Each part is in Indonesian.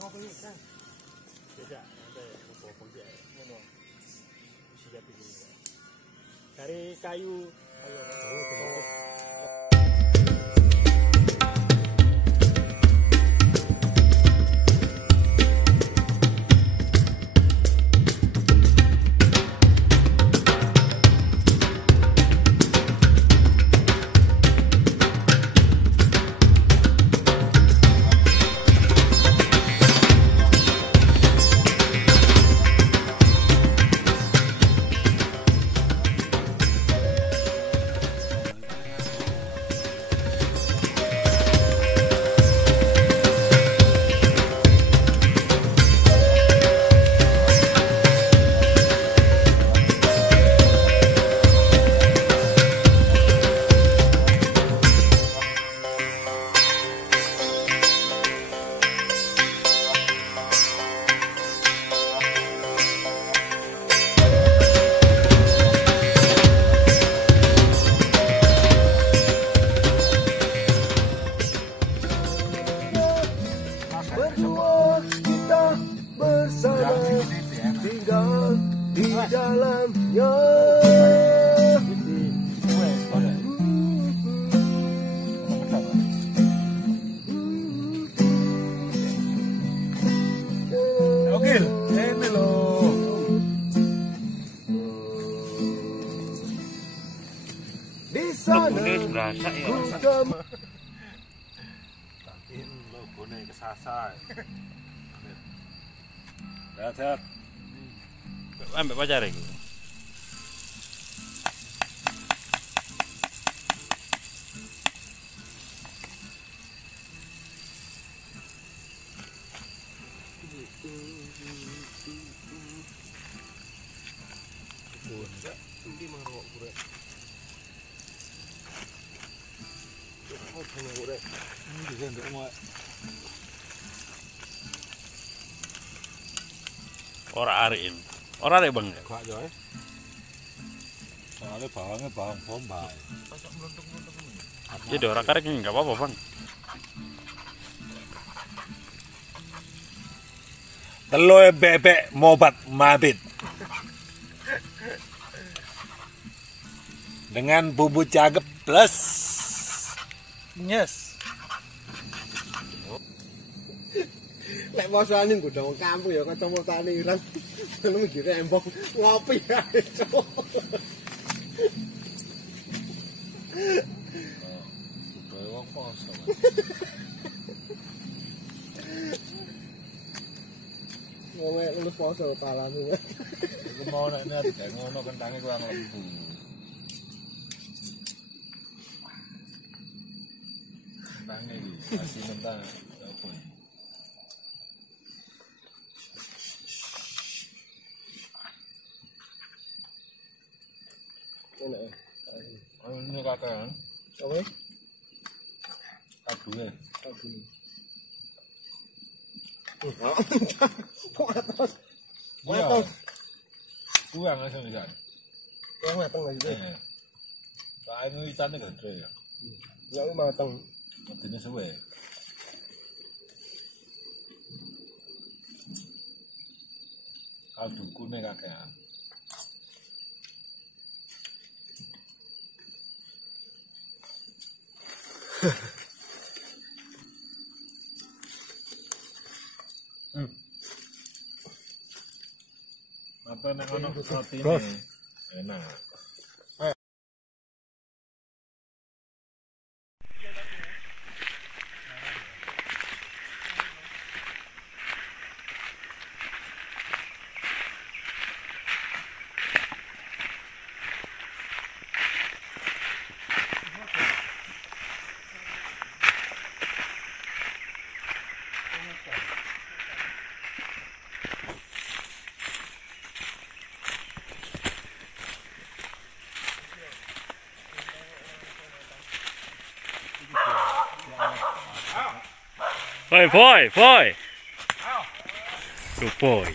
ngopi kan. Tidak, ada ngopo dia. Ngono. Siap ini. Dari kayu. dalamnya. Oke, ini loh. Di sana mbrasak ya. Takin logone kesasar. Sehat-sehat. Ambek pacar iki. Ini mangkok gue. Oh, mangkok gue. Ini bisa ndak mau. Ora arin. Ora arek Bang. Gak yo. Soalnya bawangnya bawang bombay. Pasok meluntuk-meluntuk ini. Jadi ora karek enggak apa-apa, Bang. Telur bebek mobat mabit. Dengan bumbu cagep plus nyes. lek posane nggodha wong kampung ya kacamata ireng. Ngono iki rembong ngopi ae. Budaya wong poso. Wong lulus poso palane. Iku mau nek nek ngono kentange kurang lembu. Kentangnya iki masih mentah. Apa ini? Enak. Oh, ini kakak. Oke. Kabule. Kabul. Atas. Atas. Kurang langsung ikan. Yang mateng lagi. Pak ini ikannya gede ya. Ya mateng. Matengnya suwe. Kaldu kune kakean. Apa nek ono roti ini enak. Boy. Good boy.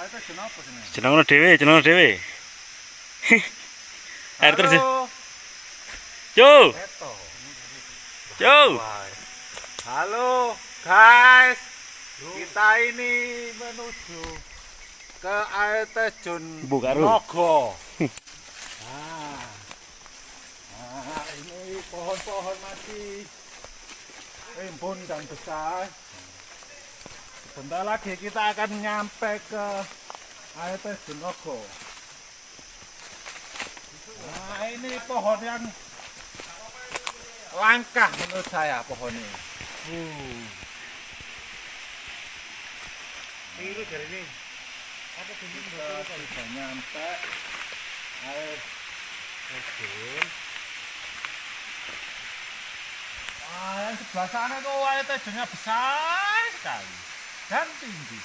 Ayo terjun apa sini? Jeneng dhewe. Air terjun. Halo. Cu. Eto. Cu. Halo guys, kita ini menuju ke air terjun Bukaru. Nogo. Ini pohon-pohon masih rimbun dan besar. Sebentar lagi kita akan nyampe ke air terjun Nogo. Nah, ini pohon yang langka menurut saya pohon ini. Ini dari ini. Apa sudah nyampe air terjun. Wah, yang sebelah sana tuh air terjunnya besar sekali dan tinggi.